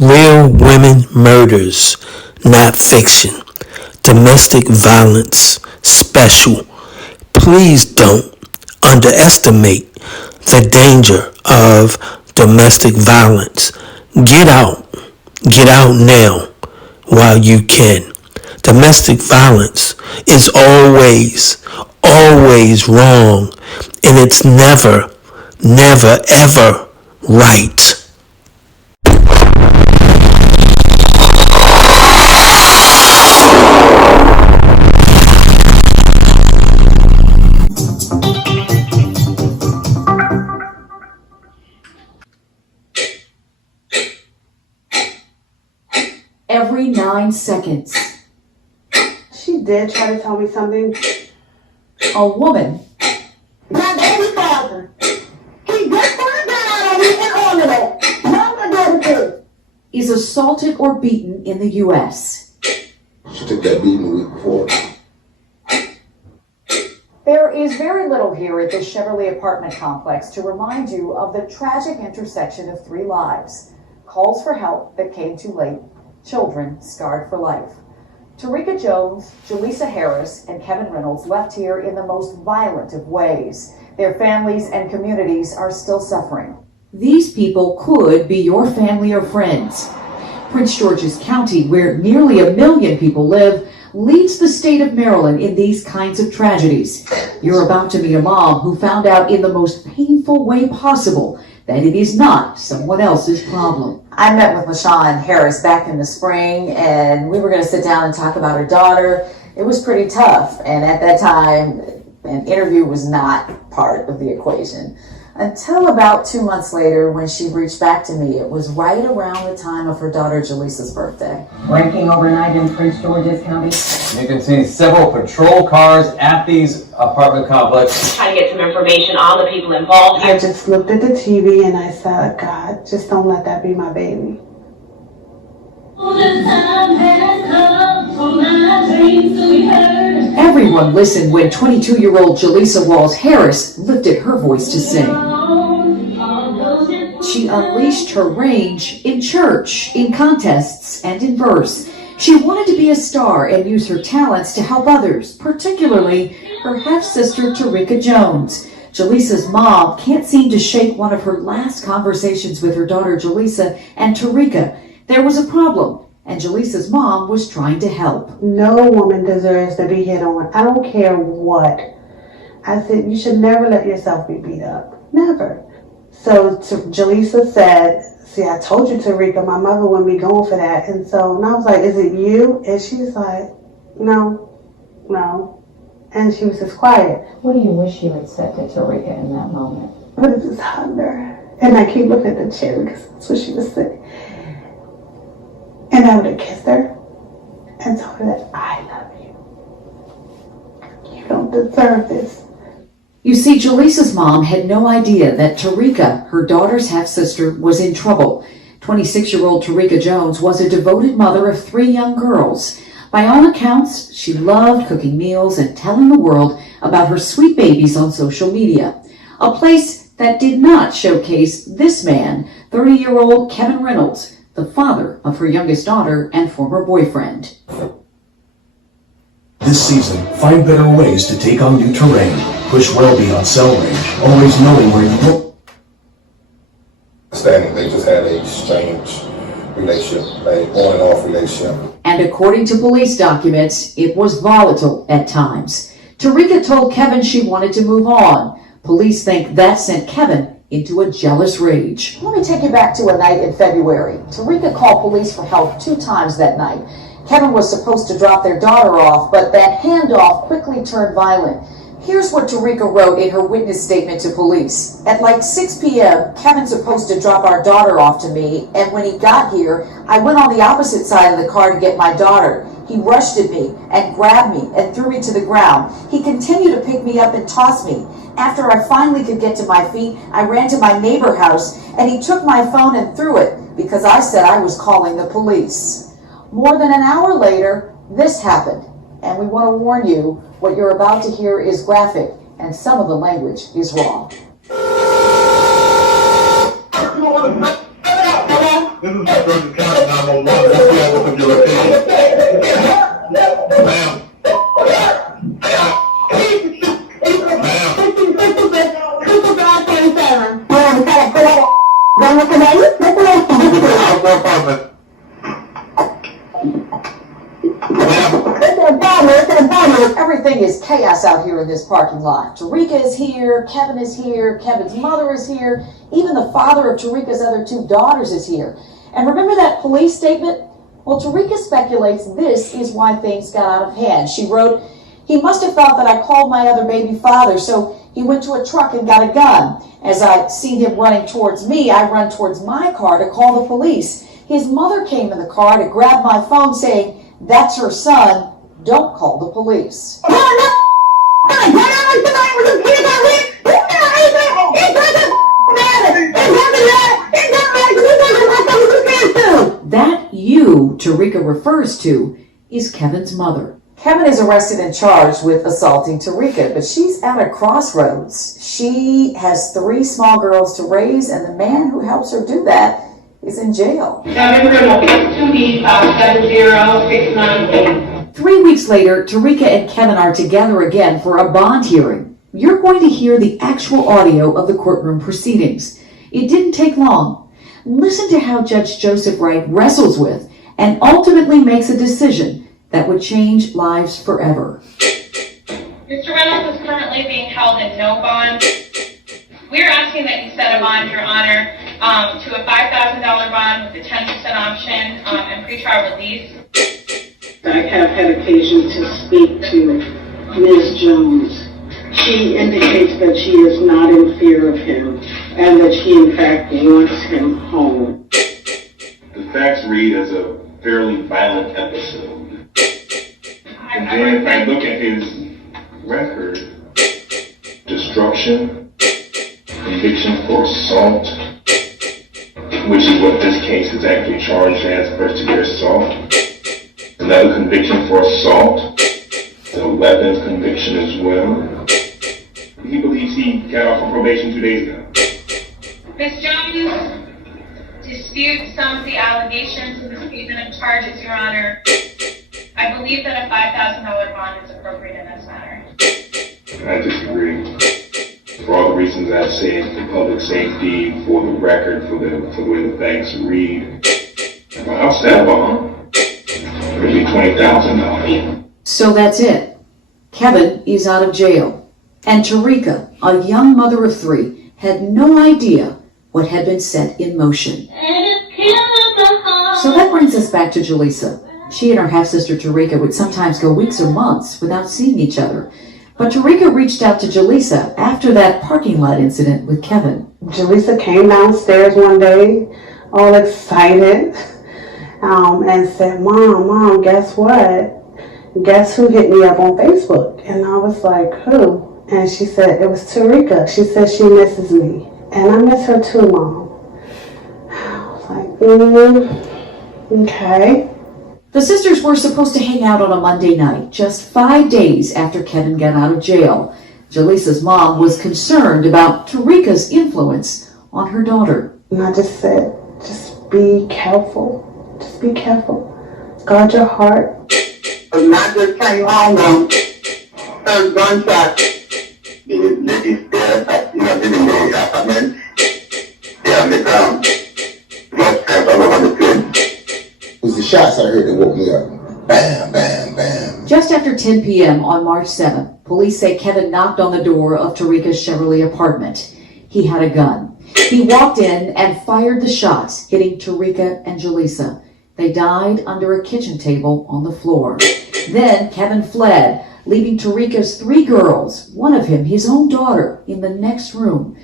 Real women murders, not fiction. Domestic violence special. Please don't underestimate the danger of domestic violence. Get out. Get out now while you can. Domestic violence is always wrong, and it's never, ever right. Every 9 seconds, She did try to tell me something. a woman My baby father. He just turned down on me and on it. Mama did it. is assaulted or beaten in the U.S. She took that beating the week before. There is very little here at this Chevrolet apartment complex to remind you of the tragic intersection of 3 lives. Calls for help that came too late. Children scarred for life. Tarika Jones, Jaleesa Harris, and Kevin Reynolds left here in the most violent of ways. Their families and communities are still suffering. These people could be your family or friends. Prince George's County, where nearly 1 million people live, leads the state of Maryland in these kinds of tragedies. You're about to meet a mom who found out in the most painful way possible that it is not someone else's problem. I met with LaShawn Harris back in the spring, and we were going to sit down and talk about her daughter. It was pretty tough, and at that time, an interview was not part of the equation. Until about 2 months later, when she reached back to me, it was right around the time of her daughter Jaleesa's birthday. Breaking overnight in Prince George's County. You can see several patrol cars at these apartment complexes. Trying to get some information on the people involved here. I just looked at the TV and I said, God, just don't let that be my baby. Everyone listened when 22-year-old Jaleesa Walls Harris lifted her voice to sing. She unleashed her range in church, in contests, and in verse. She wanted to be a star and use her talents to help others, particularly her half-sister Tarika Jones. Jaleesa's mom can't seem to shake one of her last conversations with her daughter Jaleesa and Tarika. There was a problem, and Jaleesa's mom was trying to help. No woman deserves to be hit on. I don't care what. I said, you should never let yourself be beat up. Never. So Jaleesa said, see, I told you, Tarika, my mother wouldn't be going for that. And I was like, is it you? And she's like, no. And she was just quiet. What do you wish you had said to Tarika in that moment? I would have just hugged her. And I keep looking at the chair because that's what she was saying. And I would have kissed her and told her that I love you. You don't deserve this. You see, Jaleesa's mom had no idea that Tarika, her daughter's half-sister, was in trouble. 26-year-old Tarika Jones was a devoted mother of 3 young girls. By all accounts, she loved cooking meals and telling the world about her sweet babies on social media. A place that did not showcase this man, 30-year-old Kevin Reynolds, the father of her youngest daughter and former boyfriend. This season, find better ways to take on new terrain. Push well beyond cell range, always knowing where you go. Standing, they just had a strange relationship, an on and off relationship. And according to police documents, it was volatile at times. Tarika told Kevin she wanted to move on. Police think that sent Kevin into a jealous rage. Let me take you back to a night in February. Tarika called police for help 2 times that night. Kevin was supposed to drop their daughter off, but that handoff quickly turned violent. Here's what Tarika wrote in her witness statement to police. At like 6 p.m., Kevin's supposed to drop our daughter off to me, and when he got here, I went on the opposite side of the car to get my daughter. He rushed at me and grabbed me and threw me to the ground. He continued to pick me up and toss me. After I finally could get to my feet, I ran to my neighbor's house, and he took my phone and threw it because I said I was calling the police. More than an hour later, this happened, and we want to warn you, what you're about to hear is graphic, and some of the language is wrong. This is Bergen County 911. That's why I look at your location. Ma'am. Everything is chaos out here in this parking lot. Tarika is here, Kevin is here, Kevin's mother is here, even the father of Tarika's other two daughters is here. And remember that police statement? Well, Tarika speculates this is why things got out of hand. She wrote, "He must have thought that I called my other baby father, so he went to a truck and got a gun. As I seen him running towards me, I run towards my car to call the police. His mother came in the car to grab my phone saying, 'That's her son, don't call the police.'" That "you" Tarika refers to is Kevin's mother. Kevin is arrested and charged with assaulting Tarika, but she's at a crossroads. She has 3 small girls to raise, and the man who helps her do that is in jail. 2D570-698. 3 weeks later, Tarika and Kevin are together again for a bond hearing. You're going to hear the actual audio of the courtroom proceedings. It didn't take long. Listen to how Judge Joseph Wright wrestles with and ultimately makes a decision that would change lives forever. Mr. Reynolds is currently being held in no bond. We're asking that you set a bond, Your Honor, to a $5,000 bond with a 10% option and pretrial release. I have had occasion to speak to Ms. Jones. She indicates that she is not in fear of him and that she in fact wants him home. The facts read as a fairly violent episode. And then if I look at his record, destruction, conviction for assault, which is what this case is actually charged as, first-degree assault. Another conviction for assault, the weapons conviction as well. He believes he got off on probation 2 days ago. Ms. Jones disputes some of the allegations in the statement of charges, Your Honor. I believe that a $5,000 bond is appropriate in this matter. I disagree. For all the reasons I've said, for public safety, for the record, for the way the facts read, I'll set a bond. Maybe $20,000. So that's it. Kevin is out of jail. And Tarika, a young mother of 3, had no idea what had been set in motion. So that brings us back to Jaleesa. She and her half-sister Tarika would sometimes go weeks or months without seeing each other. But Tarika reached out to Jaleesa after that parking lot incident with Kevin. Jaleesa came downstairs one day, all excited, and said, Mom, guess what? Guess who hit me up on Facebook? And I was like, who? And she said, it was Tarika. She said she misses me. And I miss her too, Mom. I was like, okay. The sisters were supposed to hang out on a Monday night, just 5 days after Kevin got out of jail. Jaleesa's mom was concerned about Tarika's influence on her daughter. And I just said, just be careful. Just be careful. Guard your heart. And I just came home and heard gunshots. It was the shots I heard that woke me up. Bam, bam, bam. Just after 10 p.m. on March 7th, police say Kevin knocked on the door of Tarika's Chevrolet apartment. He had a gun. He walked in and fired the shots, hitting Tarika and Jaleesa. They died under a kitchen table on the floor. Then Kevin fled, leaving Tarika's 3 girls, one of them his own daughter, in the next room.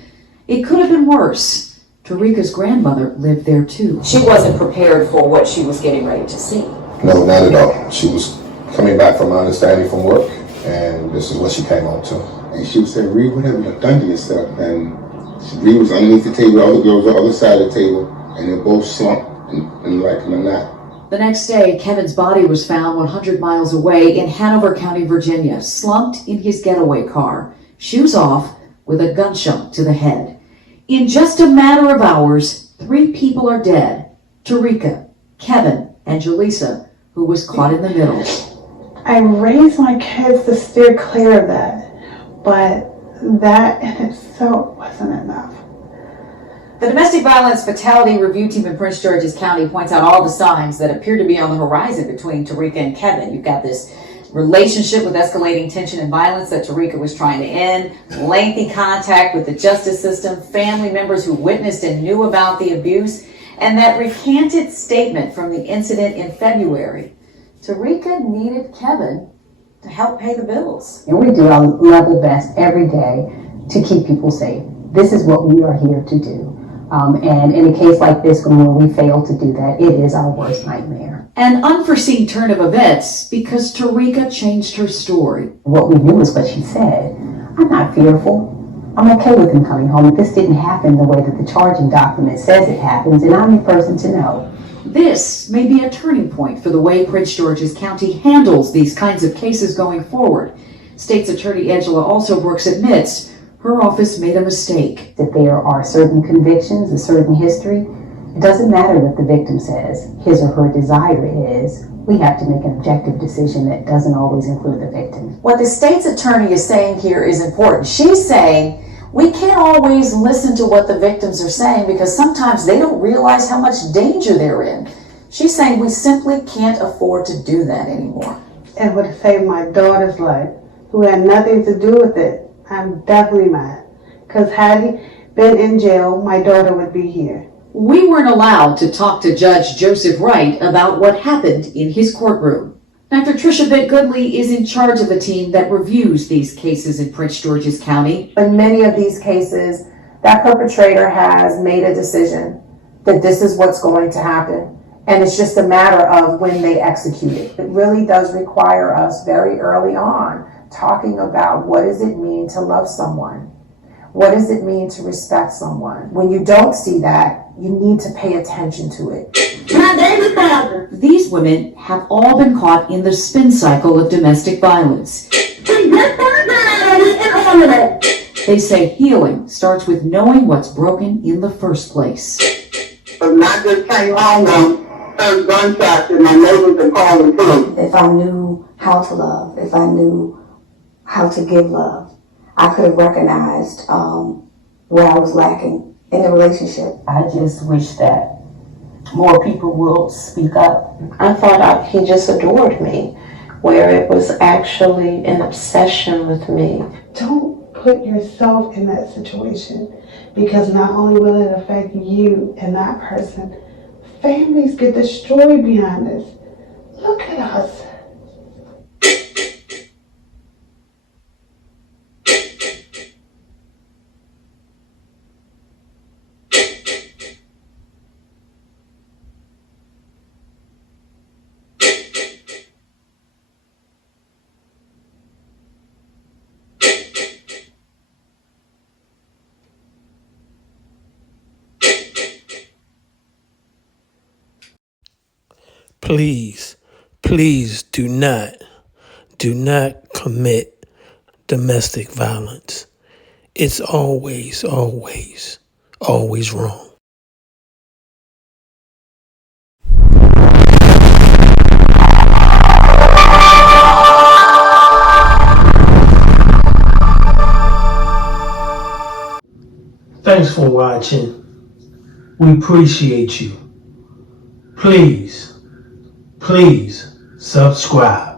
It could have been worse. Tarika's grandmother lived there too. She wasn't prepared for what she was getting ready to see. No, not at all. She was coming back from my understanding from work, and this is what she came on to. And she was saying, Reed, what have you done to yourself? And Reed was underneath the table, all the girls on the other side of the table, and they both slumped and like in a knot. The next day, Kevin's body was found 100 miles away in Hanover County, Virginia, slumped in his getaway car, shoes off, with a gunshot to the head. In just a matter of hours, 3 people are dead. Tarika, Kevin, and Jaleesa, who was caught in the middle. I raised my kids to steer clear of that, but that in itself wasn't enough. The Domestic Violence Fatality Review Team in Prince George's County points out all the signs that appear to be on the horizon between Tarika and Kevin. You've got this relationship with escalating tension and violence that Tarika was trying to end, lengthy contact with the justice system, family members who witnessed and knew about the abuse, and that recanted statement from the incident in February. Tarika needed Kevin to help pay the bills. And we do our level best every day to keep people safe. This is what we are here to do. And in a case like this one where we fail to do that, it is our worst nightmare. An unforeseen turn of events because Tarika changed her story. What we knew is what she said. I'm not fearful. I'm okay with him coming home. If this didn't happen the way that the charging document says it happens, and I'm the person to know. This may be a turning point for the way Prince George's County handles these kinds of cases going forward. State's Attorney Angela Alsobrooks admits her office made a mistake. That there are certain convictions, a certain history. It doesn't matter what the victim says, his or her desire is. We have to make an objective decision that doesn't always include the victim. What the state's attorney is saying here is important. She's saying we can't always listen to what the victims are saying because sometimes they don't realize how much danger they're in. She's saying we simply can't afford to do that anymore. It would have saved my daughter's life, who had nothing to do with it. I'm definitely mad. Because had he been in jail, my daughter would be here. We weren't allowed to talk to Judge Joseph Wright about what happened in his courtroom. Dr. Tricia Bent-Goodley is in charge of the team that reviews these cases in Prince George's County. In many of these cases, that perpetrator has made a decision that this is what's going to happen. And it's just a matter of when they execute it. It really does require us very early on talking about what does it mean to love someone? What does it mean to respect someone? When you don't see that, you need to pay attention to it. These women have all been caught in the spin cycle of domestic violence. They say healing starts with knowing what's broken in the first place. Not just came home and heard gunshots and my neighbors are calling police. If I knew how to love, if I knew how to give love, I could have recognized where I was lacking in the relationship. I just wish that more people will speak up. I thought he just adored me, where it was actually an obsession with me. Don't put yourself in that situation, because not only will it affect you and that person, families get destroyed behind this. Look at us. Please do not commit domestic violence. It's always wrong. Thanks for watching. We appreciate you. Please subscribe.